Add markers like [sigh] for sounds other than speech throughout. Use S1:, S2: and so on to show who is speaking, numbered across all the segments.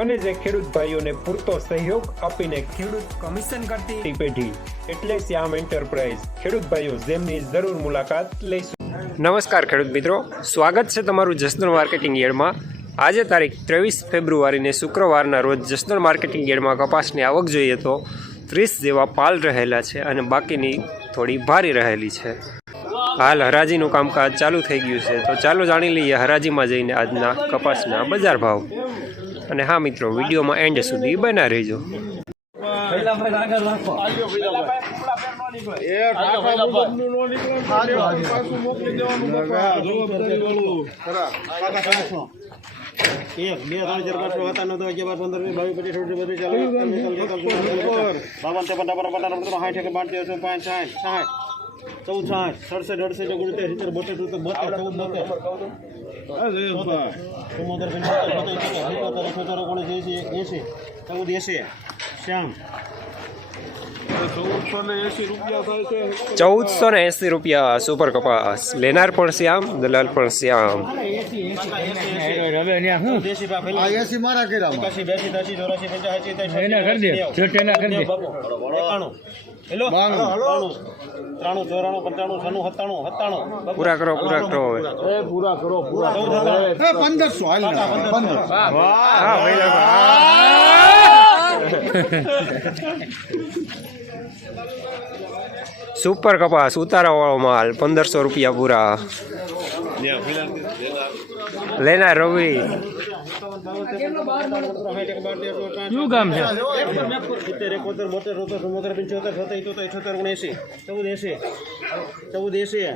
S1: અને જે ખેડૂત ભાઈઓને પૂરતો સહયોગ આપીને ખેડૂત કમિશન કરતી પેઢી એટલે શ્યામ એન્ટરપ્રાઇઝ. ખેડૂત ભાઈઓ જેમની જરૂર મુલાકાત લઈશું. નમસ્કાર ખેડૂત મિત્રો. સ્વાગત છે તમારું જસદણ માર્કેટિંગ યાર્ડમાં. આજે તારીખ ત્રેવીસ ફેબ્રુઆરીને શુક્રવારના રોજ જસદણ માર્કેટિંગ યાર્ડમાં કપાસની આવક જોઈએ તો ત્રીસ જેવા પાલ રહેલા છે અને બાકીની થોડી ભારી રહેલી છે. હાલ હરાજીનું કામકાજ ચાલુ થઈ ગયું છે. તો ચાલો જાણી લઈએ હરાજીમાં જઈને આજના કપાસના બજાર ભાવ. અને હા મિત્રો, વિડીયોમાં એન્ડ સુધી બના રહેજો.
S2: એક બે ત્રણ ચાર અગિયાર બાર પંદર વીસ બાવીસ પચીસ છવ્વીસ બત્રીસ ચાલીસ બાવન ત્રેપન ત્રેપન પચાસ પંદર સાઠ એક પાંચ સાઠ સાઠ ચૌદ સાઠ, સડસઠ, અડસઠ ઓગણતેર સિત્તેર, બોતેર બોતેર, ચૌદ, બોતેર. ચુમ્મોતેર પંચોતેર સિત્તેર અઠ્યોતેર ઓગણીસ એંસી એંસી ચૌદ એંસી શ્યામ.
S1: ચૌદસો ને એંસી રૂપિયા સુપર કપાસ લેનાર પણ શ્યામ દલાલ પણ શ્યામ.
S3: પૂરા કરી
S1: પૂરા કરો પૂરા કરો
S3: પંદરસો
S1: હા ભાઈ [laughs] [laughs] સુપર કપાસ ઉતારા વાળો માલ પંદરસો રૂપિયા પૂરા. લેનાર રવિ.
S2: શું કામ છે? સિત્તેર એકોતેર બોતેર તોતેર ચુમ્મોતેર પંચોતેર છોતેર ઇતોતેર અઠ્યોતેર ઓગણએંસી ચૌદ એંસી ચૌદ એંસી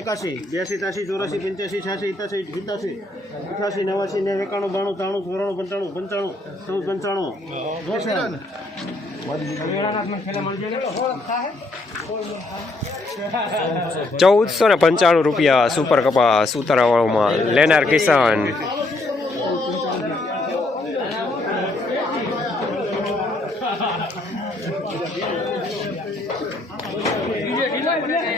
S2: એકાશી બ્યાસી ત્યાસી ચોરાશી પંચ્યાસી છ્યાસી ઇત્યાસી સિત્યાસી અઠાસી નવાસી ને એકાણું બાણું ત્રાણું ચોરાણું પંચાણું પંચાણું ચૌદ પંચાણું
S1: ચૌદસો ને પંચાણું રૂપિયા સુપર કપાસ ઉતારા વાળો લેનાર કિસાન.
S3: હું આવે જઈ આપો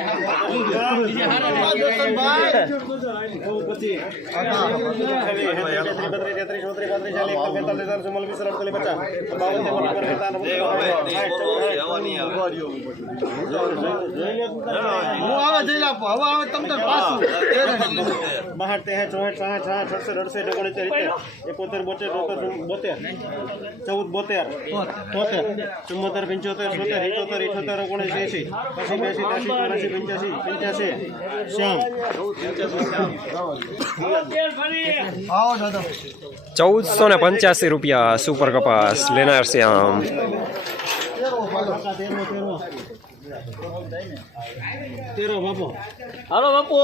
S2: બહાર તેર ચોસઠ સાઠ સાઠ સડસઠ અડસઠ ઓગણીસ એકોતેર બોતેર બોતેર ચૌદ બોતેર તોતેર ચુમ્મોતેર પંચોતેર છોતેર ઇઠોતેર ઇઠોતેર ઓગણીસ એસી પછી બેસી ત્યાસી ચોરાસી પંચ્યાસી પંચ્યાસી શ્યામ.
S1: ચૌદસો ને પંચ્યાસી રૂપિયા સુપર કપાસ લેનાર શ્યામ.
S2: તેરો બાપો
S3: હાલો બાપુ.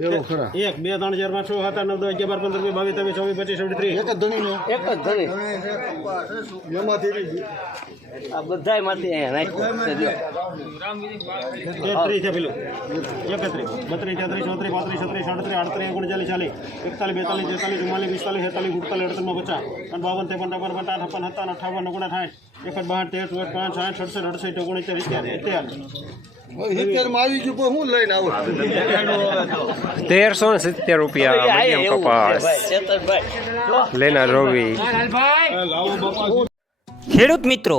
S3: એવો ખરા
S2: એક બે ત્રણ ચાર પાંચ છ સાત નવ દસ અગિયાર બાર પંદર વીસ બાવીસ ત્રેવીસ ચોવીસ પચીસ છવ્વીસ ત્રીસ
S3: એક જ ધણી નો
S4: એક જ ધણી
S3: એમાંથી
S4: આ બધાયમાંથી
S2: તેત્રીસ છે પેલું એકત્રીસ બત્રીસ તેત્રીસ ચોત્રીસ પાંત્રીસ છત્રીસ સાડત્રીસ આડત્રીસ ઓગણચાલીસ ચાલીસ એકતાલીસ બેતાલીસ તેતાલીસ ચુમ્માલીસ પિસ્તાલીસ છેતાલીસ ઉડતાલીસ અડતાલીસ પચાસ અને બાવન ત્રેપન ત્રેપન પચાસ છપ્પન સત્તાવન અઠાવન ઓગણ સાઠ એકસઠ બાર તેર ચોર પાંચ સાઠ સડસઠ અડસઠ ઓગણીસ ઇત્યાર ઇત્યાર
S3: સિત્તેરમાં આવી ગયું પણ હું લઈને આવું
S1: તેરસો ને સિત્તેર રૂપિયા મધ્યમ કપાસ. લેના રવિ.
S5: ખેડૂત મિત્રો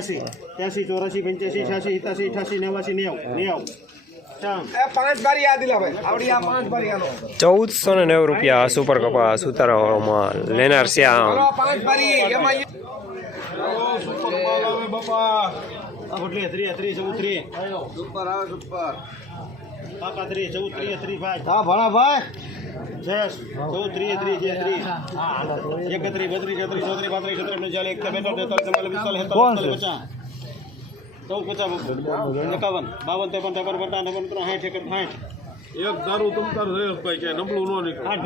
S3: થી
S2: બ્યાસી ત્યાસી ચોરાસી પંચ્યાસી છ્યાસી સિત્યાસી અઠાસી નેવાસી નેવ નેવ.
S1: ચૌદસો ને નેવું રૂપિયા સુપર કપાસ ઉતારવામાં માલ લેનાર શ્યામ.
S3: હા ભણા ભાઈ.
S2: ચૌદ ત્રી ત્રીસ જે ત્રી એકત્રી બત્રીસ તેત્રીસ ચોત્રીસ પાંત્રીસ છત્રીસ ચાલીસ એક બેતાલીસ તેતાલીસ ચુમ્માલીસ પિસ્તાલીસ સત્તાવીસ પચાસ ચૌદ પચાસ એકાવન બાવન ત્રેપન ત્રેપન પચાસ ત્રણ સાઠ એક સાઠ.
S3: એક દારૂ તમ તાર ભાઈ કે નબળું ન નીકળે.
S2: આઠ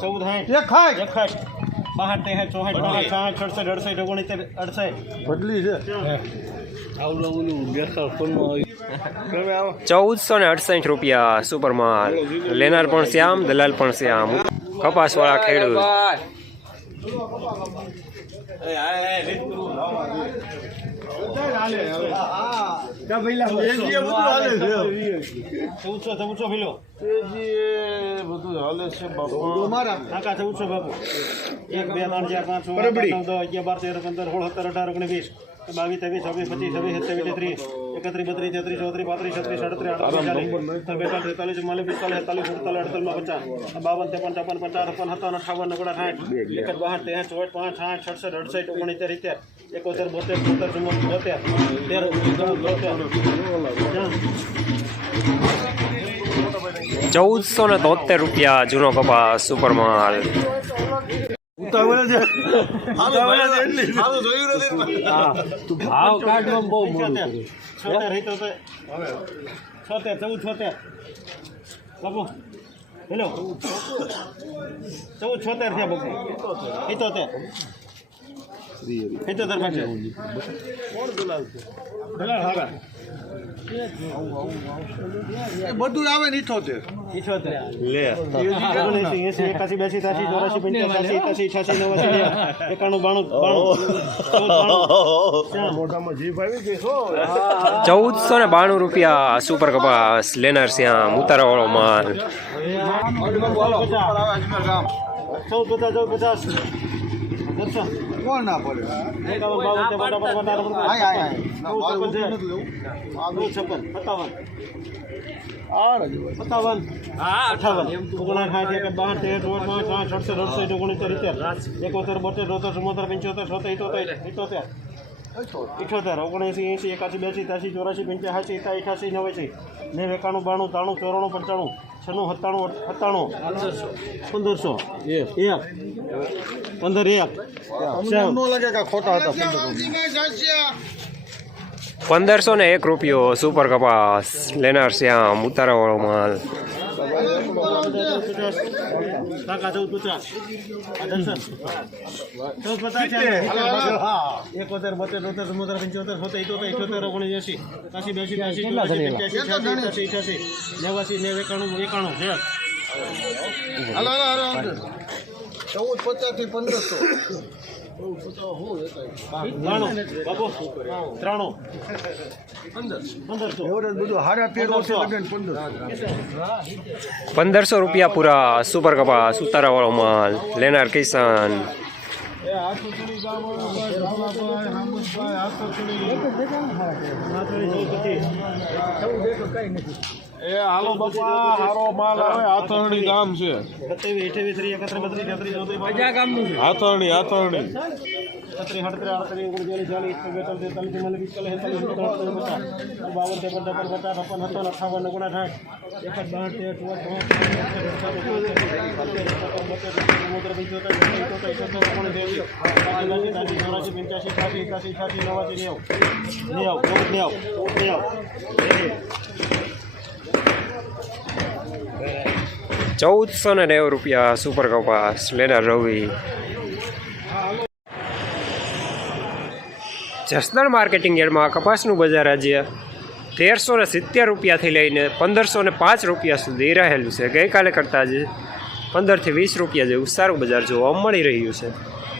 S2: ચૌદ સાઠ.
S3: એક ખાય
S2: એકસઠ બાસઠ ત્રેસઠ ચોસઠ પાંસઠ સાઠ સડસઠ અડસઠ ઓગણીસ અડસઠ.
S3: બદલી છે.
S1: ચૌદસો ને અડસઠ રૂપિયા સુપર માલ લેનાર પણ શ્યામ દલાલ પણ શ્યામ. કપાસવાળા ખેડૂત.
S2: ચૌદસો ચૌદસો
S3: તેજી બધું હાલે છે બાપા.
S2: કાકા ચૌદસો બાપુ. એક બે ત્રણ ચાર પાંચ છ આઠ, આઠ, નવ દસ અગિયાર બાર તેર પંદર સોળ સત્તર અઢાર ઓગણીસ વીસ બાવીસ ત્રેવીસ ચોવીસ પચીસ છવ્વીસ સત્યાવીસ ત્રીસ એકત્રીસ બત્રીસ તેત્રીસ ચોત્રીસ પાંત્રીસ છત્રીસ સાડત્રીસ આડત્રીસ બેતાલીસ તેતાલીસ ચુમ્માલીસ પિસ્તાલીસ સુડતાલીસ અડતાલીસ પચાસ બાવન ત્રેપન ચોપન પચાસ અપન સત્તાવન અઠાવન ઓગણ સાઠ એક બહાર ત્રેસઠ ચોસઠ પાંચ સાઠ સડસઠ અડસઠ ઓગણીતેર ઇત્તેર એકોતેર બોતેર બોતેર ચુમ્મોતેર બોતેર તેર બોતેર
S1: ચૌદસો ને તોતેર રૂપિયા જૂનો કપાસ સુપર માલ છોતેર હિતોતેર છોતેર ચૌદ છોતેર બાપુ હેલો ચૌદ છોતેર બાપુ પાસે હારા
S3: બધું આવે ને ઇઠોતેર.
S2: એકાસી બ્યાસી ત્યાસી ચોરાસી પંચ્યાસી એકાસી અઠાસી નવાસી એકાણું બાણું બાણું
S3: મોઢામાં જીભ આવી ગઈ
S1: ચૌદસો ને બાણું રૂપિયા સુપર કપાસ લેનાર શ્યામ ઉતારાવાળો માલ
S2: ચૌદ પચાસ ચૌદ પચાસ.
S3: કોણ ના પડે
S2: એકાવન બાવન ત્રેપન ચોપન પચાસ છપ્પન
S3: હાય હાય
S2: ચૌદ છપ્પન છે.
S3: નથી લેવું.
S2: ચૌદ છપ્પન સત્તાવન
S3: આડ જ હોય.
S2: સત્તાવન અઠાવન ઓગણસાઠ એક બાર તેર ચોદ પાંચ સાત સડસઠ અડસઠ ઓગણીસ ઇત્તેર એકોતેર બોતેર ચોતેર ચુમ્મોતેર પંચોતેર સોતેર ઇતોતેર ઇતોતેર ઇઠોતેર ઓગણએંસી એંસી એકાસી બ્યાસી ત્યાસી ચોરાસી પંચ્યાસી એકા અઠાસી નવાસી નેવ એકાણું બાણું ત્રાણું ચોરાણું પંચાણું છન્નું સત્તાણું સત્તાણું પંદરસો. એક. પંદર એક.
S3: અમને ન લાગે કે ખોટા હતા
S1: પંદરસો ને એક રૂપિયો સુપર કપાસ લેનાર શ્યામ ઉતારાવાળો માલ.
S2: કાકા ચૌદ પચાસ ચૌદ પચાસ એકોતેર બોતેર તોતેર ચુમ્મોતેર એકાણું એકાણું
S3: ચૌદ, પચાસથી પંદરસો.
S2: પંદરસો
S1: રૂપિયા પૂરા સુપર કપાસ વાળો માલ. લેનાર કિસાન.
S3: હાથો ગામ એ હાલો બાપા હારો માલ આવે હાથરણી ગામ છે. હાથરણી હાથરણી
S1: ચૌદસો ને નેવું રૂપિયા સુપર કપાસ લેનાર રવિ જસદણ માર્કેટિંગ યાર્ડમાં કપાસનું બજાર આજે તેરસો ને સિત્તેર રૂપિયાથી લઈને પંદરસો ને પાંચ રૂપિયા સુધી રહેલું છે. ગઈકાલે કરતાં આજે પંદરથી વીસ રૂપિયા જેવું સારું બજાર જોવા મળી રહ્યું છે.